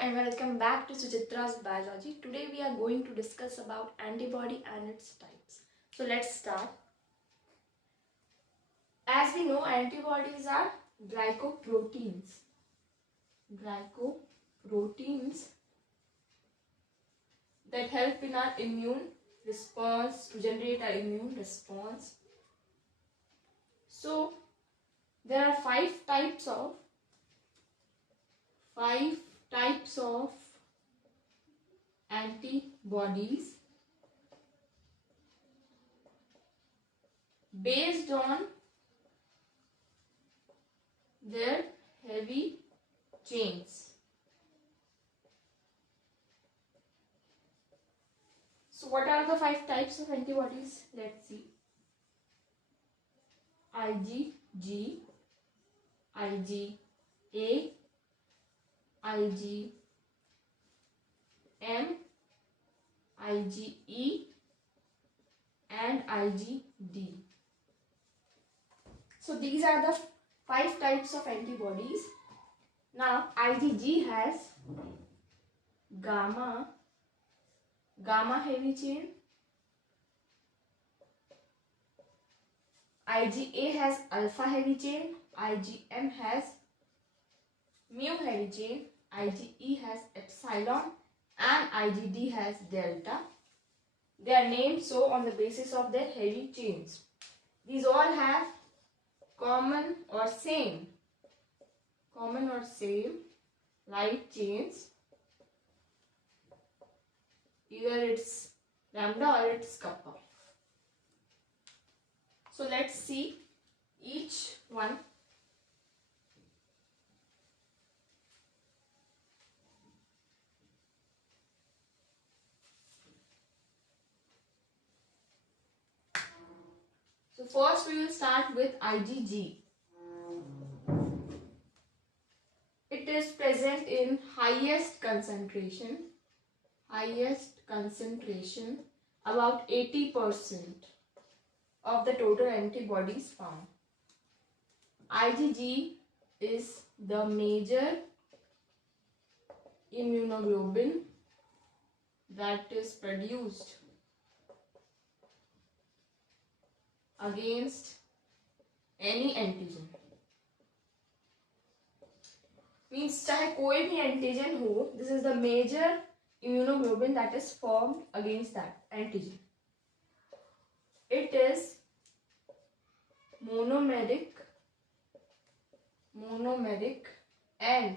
and welcome back to Suchitra's Biology. Today we are going to discuss about antibody and its types. So let's start. As we know, antibodies are glycoproteins. Glycoproteins that help in our immune response, to generate our immune response. So there are five types of antibodies based on their heavy chains. So what are the five types of antibodies? Let's see. IgG, IgA, IgM, IgE and IgD. So these are the five types of antibodies. Now IgG has gamma heavy chain, IgA has alpha heavy chain, IgM has mu heavy chain, IgE has epsilon and IgD has delta. They are named so on the basis of their heavy chains. These all have common or same light chains. Either it's lambda or it's kappa. So let's see each one. So first we will start with IgG. It is present in highest concentration, about 80% of the total antibodies found. IgG is the major immunoglobulin that is produced against any antigen. Means चाहे कोई भी antigen हो, this is the major immunoglobulin that is formed against that antigen. It is monomeric and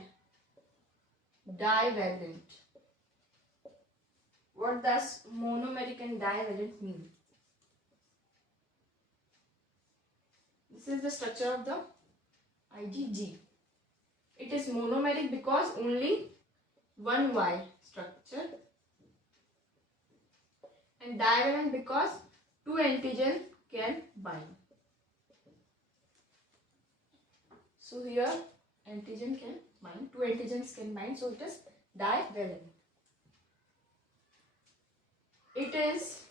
divalent. What does monomeric and divalent mean? This is the structure of the IgG. It is monomeric because only one Y structure, and divalent because two antigen can bind. So here antigen can bind, two antigens can bind, so it is divalent. It is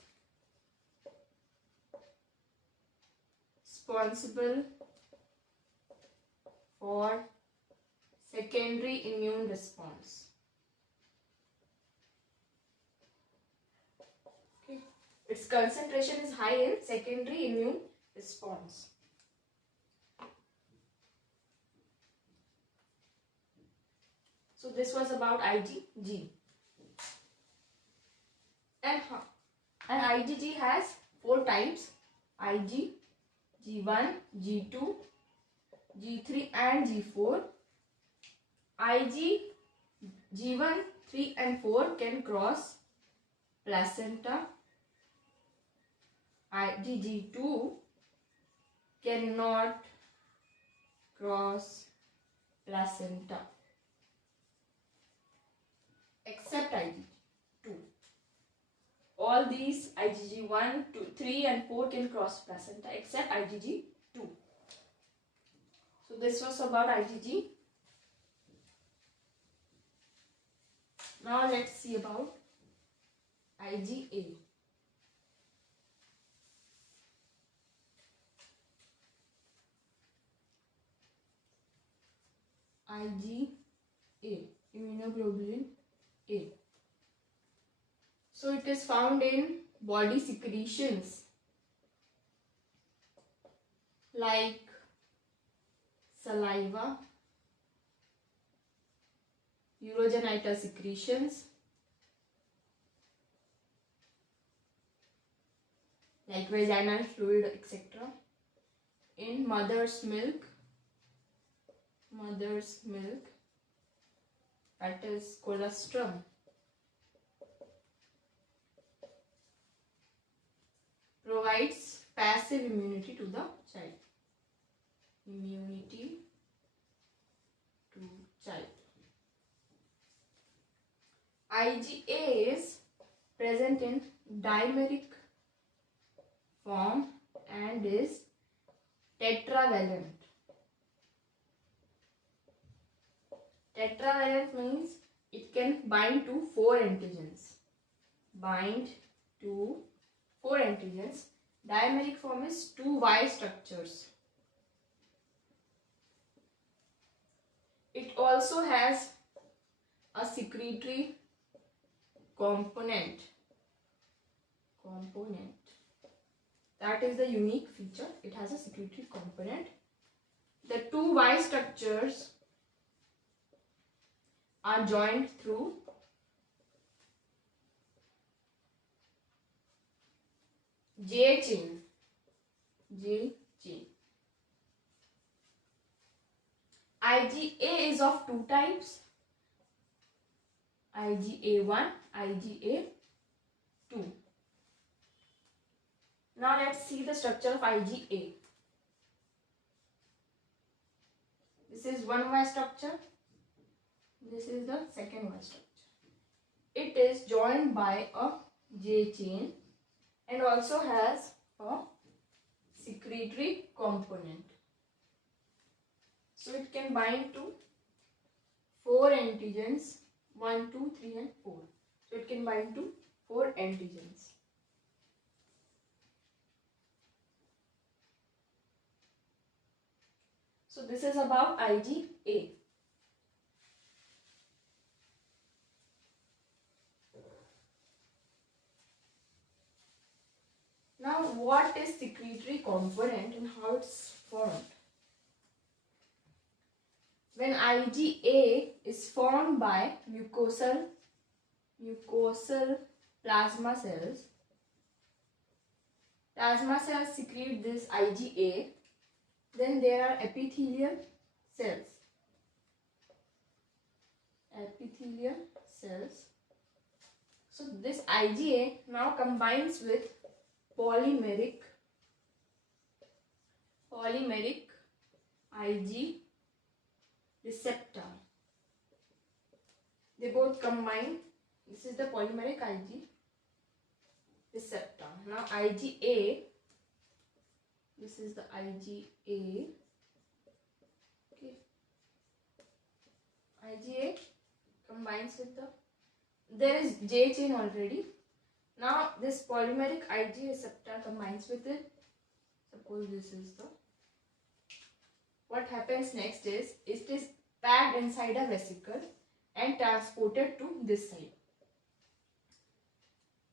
responsible for secondary immune response. Okay. Its concentration is high in secondary immune response. So this was about IgG. And IgG has four types: Ig, G1, G2, G3 and G4. Ig, G1, 3 and 4 can cross placenta. IgG2 cannot cross placenta except IgG2. All these IgG1, 2, 3 and 4 can cross placenta except IgG2. So this was about IgG. Now let's see about IgA. IgA. immunoglobulin A. So it is found in body secretions like saliva, urogenital secretions like vaginal fluid, etc. In mother's milk, that is colostrum. Provides passive immunity to the child. Immunity to child. IgA is present in dimeric form and is tetravalent. Tetravalent means it can bind to 4 antigens. Dimeric form is 2 Y structures. It also has a secretory component. That is the unique feature. It has a secretory component. The 2 Y structures are joined through J chain. IgA is of 2 types. IgA1, IgA2. Now let's see the structure of IgA. This is 1 Y structure. This is the second Y structure. It is joined by a J chain and also has a secretory component. So it can bind to 4 antigens, 1, 2, 3 and 4. So it can bind to 4 antigens. So this is about IgA. Now what is secretory component and how it's formed? When IgA is formed by mucosal plasma cells secrete this IgA. Then there are epithelial cells. So this IgA now combines with polymeric Ig receptor. They both combine. This is the polymeric Ig receptor. Now IgA, this is the IgA. Okay. IgA combines with there is J chain already. Now this polymeric Ig receptor combines with it. Suppose this is the. What happens next is it is packed inside a vesicle and transported to this side.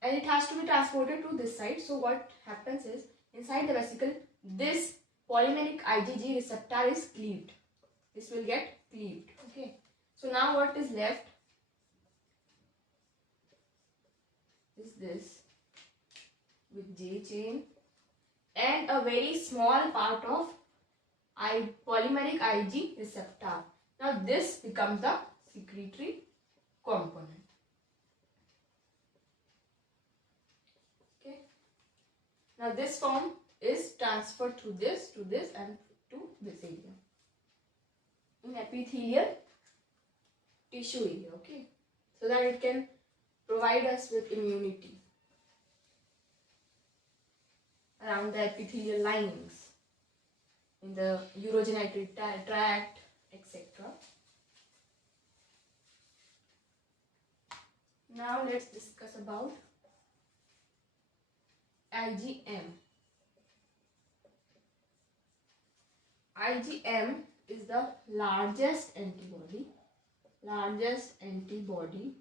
And it has to be transported to this side. So what happens is inside the vesicle, this polymeric IgG receptor is cleaved. This will get cleaved. Okay. So now what is left is this with J chain and a very small part of polymeric Ig receptor. Now this becomes the secretory component. Okay. Now this form is transferred through this to this and to this area in epithelial tissue area. Okay, so that it can provide us with immunity around the epithelial linings in the urogenital tract, etc. Now let's discuss about IgM. IgM is the largest antibody largest antibody.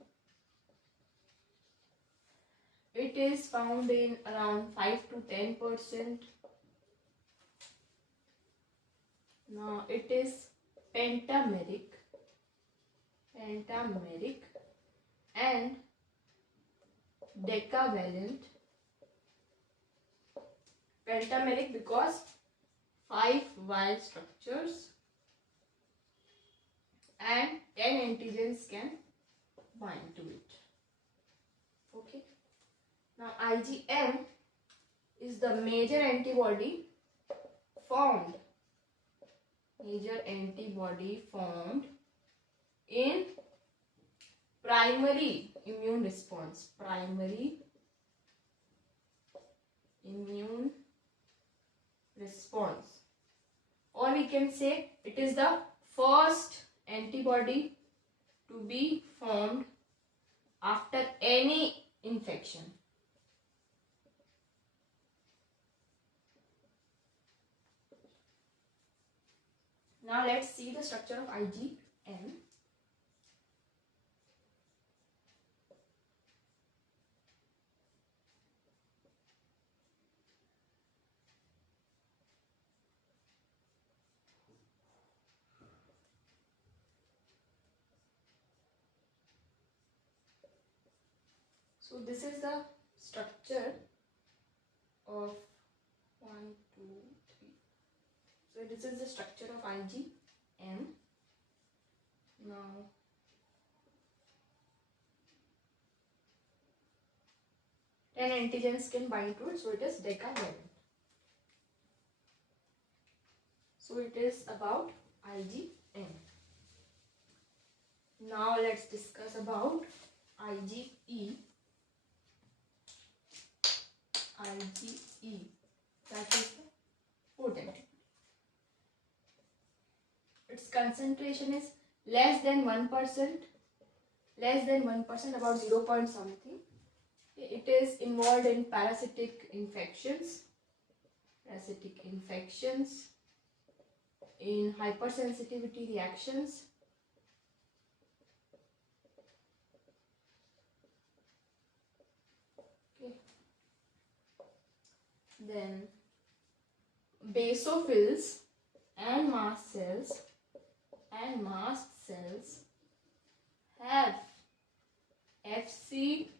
It is found in around 5 to 10%. Now it is pentameric and decavalent. Pentameric because 5 viral structures and 10 antigens can bind to it. Okay. Now IgM is the major antibody formed in primary immune response. Or we can say it is the first antibody to be formed after any infection. Now let's see the structure of IgM. So this is the structure of 1, 2, 3. So this is the structure of IgM. Now ten antigens can bind to it, so it is decavalent. So it is about IgM. Now let's discuss about IgE. That is the potent. Its concentration is less than 1%, about 0 point something. It is involved in parasitic infections, in hypersensitivity reactions, then basophils and mast cells have Fc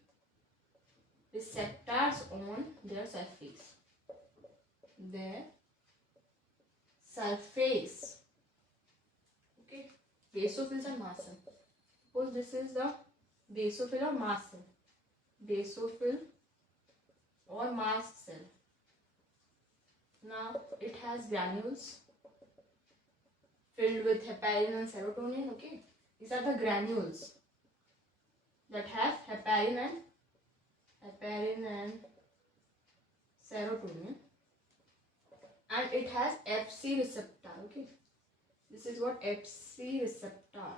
receptors on their surface. Okay, basophils and mast cell. Suppose this is the basophil or mast cell. Basophil or mast cell. Now it has granules filled with heparin and serotonin. Okay, these are the granules that have heparin and serotonin, and it has Fc receptor. Okay, this is what Fc receptor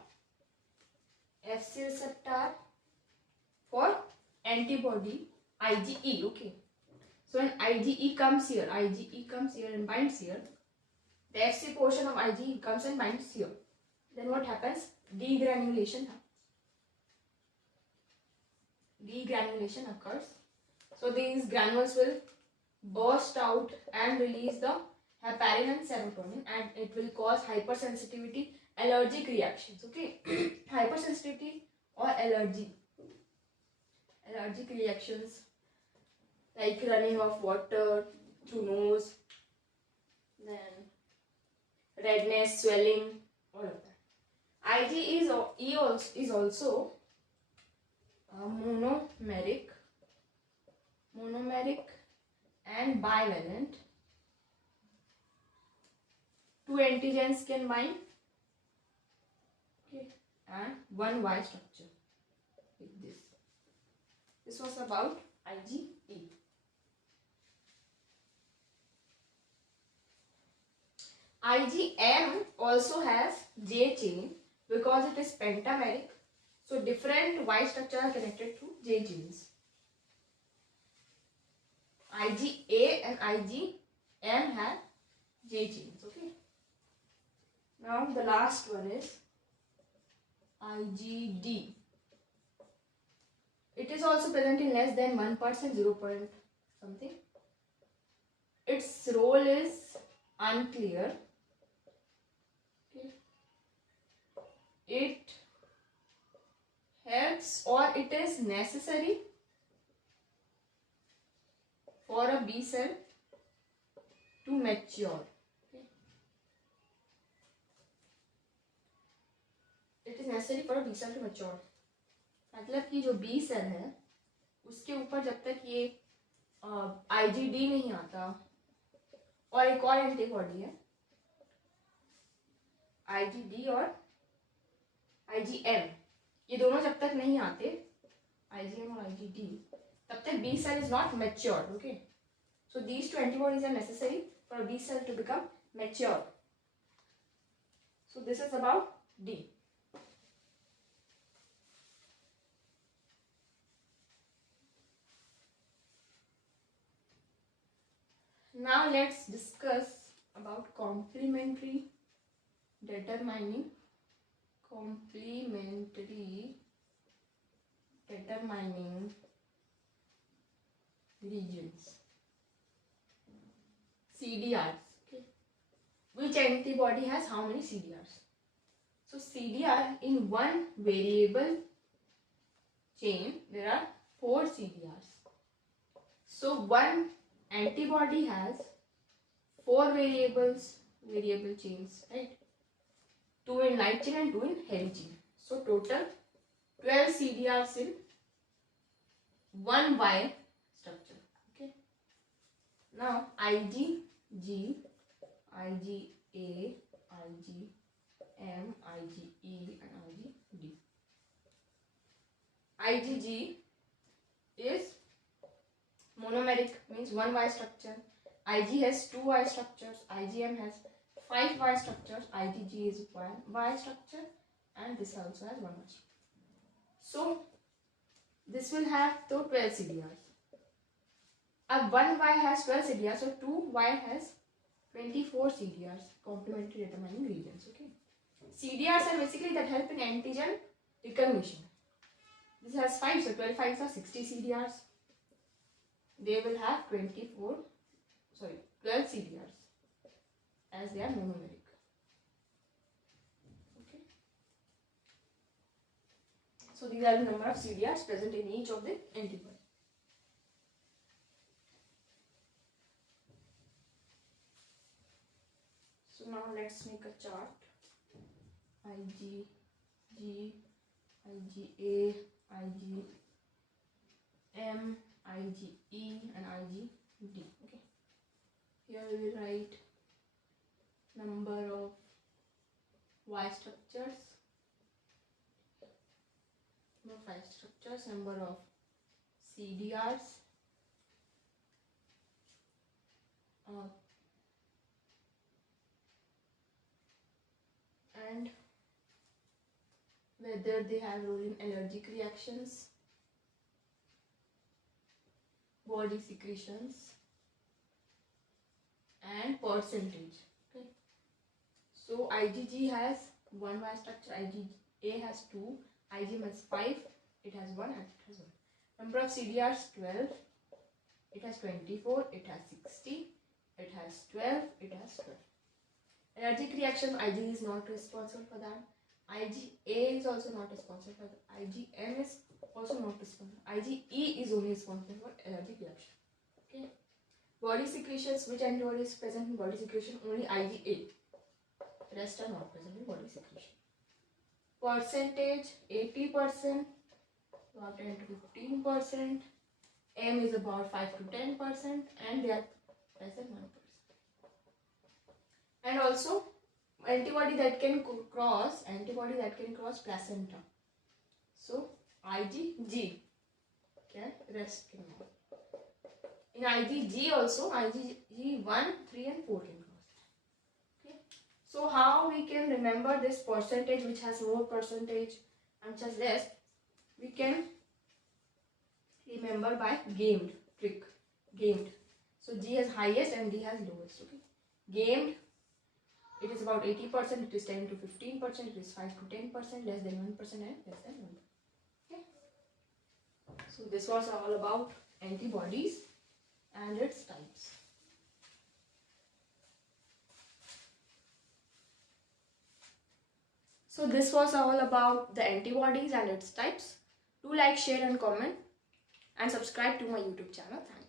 for antibody IgE. Okay, so when IgE comes here and binds here, the Fc portion of IgE comes and binds here. Then what happens? Degranulation occurs. So these granules will burst out and release the heparin and serotonin, and it will cause hypersensitivity, allergic reactions. Okay, hypersensitivity or allergic reactions like running of water through nose, then redness, swelling, all of that. IgE is also monomeric and bivalent. 2 antigens can bind, okay, and 1 Y structure like this. This was about IgE. IgM also has J chain because it is pentameric. So different Y structures are connected through J chains. IgA and IgM have J chains. Okay. Now the last one is IgD. It is also present in less than 1%, 0 point something. Its role is unclear. Okay. It helps or it is necessary for a B cell to mature. Okay. It is necessary for a B cell to mature. मतलब कि जो B cell है उसके ऊपर जब तक ये IgD नहीं आता, और एक और एंटीबॉडी है IgD और IgM, ये दोनों जब तक नहीं आते, IgM और IgD, तब तक B cell is not matured. Okay, so these two antibodies are necessary for a B cell to become mature. So this is about D. Now let's discuss about complementary determining regions, CDRs. Okay. Which antibody has how many CDRs? So CDR, in one variable chain there are 4 CDRs. So one antibody has 4 variable chains, right? 2 in light chain and 2 in heavy chain. So total 12 CDRs in one Y structure. Okay. Now IgG, IgA, IgM, IgE and IgD. IgG is monomeric, means one Y structure. Ig has 2 Y structures. IgM has 5 Y structures. IgG is 1 Y structure, and this also has 1 Y structure. So this will have 12 CDRs. अब 1 Y has 12 CDRs, so 2 Y has 24 CDRs, complementary determining regions. Okay, CDRs are basically that help in antigen recognition. This has 5, so 12 5s are 60 CDRs. They will have 12 CDRs as they are monomeric. Okay. So these are the number of CDRs present in each of the antibody. So now let's make a chart. IgG, IgA, IgM, IgE and IgD. Okay. Here we will write number of Y structures, number of CDRs, and whether they have role in allergic reactions, body secretions, and percentage. Okay. So IgG has 1 Y structure, IgA has 2, IgM has 5, it has 1 and it has 1. Number of CDRs 12, it has 24, it has 60, it has 12, it has 12. Allergic reaction, IgE is not responsible for that. IgA is also not responsible for that. IgM is also not responsible. IgE is only responsible for allergic reaction. Okay. Body secretions, which antibody is present in body secretion? Only IgA. Rest are not present in body secretion. Percentage 80%, about 10 to 15%. M is about 5 to 10%, and they are present 1%. And also antibody that can cross placenta. So IgG can rest can not. In IgG also, IgG 1, 3 and 4 can cross. Okay. So how we can remember this percentage which has more percentage and which has less? We can remember by gamed trick. Gamed. So G has highest and D has lowest. Okay. Gamed It is about 80%, it is 10 to 15%, it is 5 to 10%, less than 1% and less than 1%. Okay. So this was all about antibodies and its types. So this was all about the antibodies and its types. Do like, share and comment and subscribe to my YouTube channel. Thanks.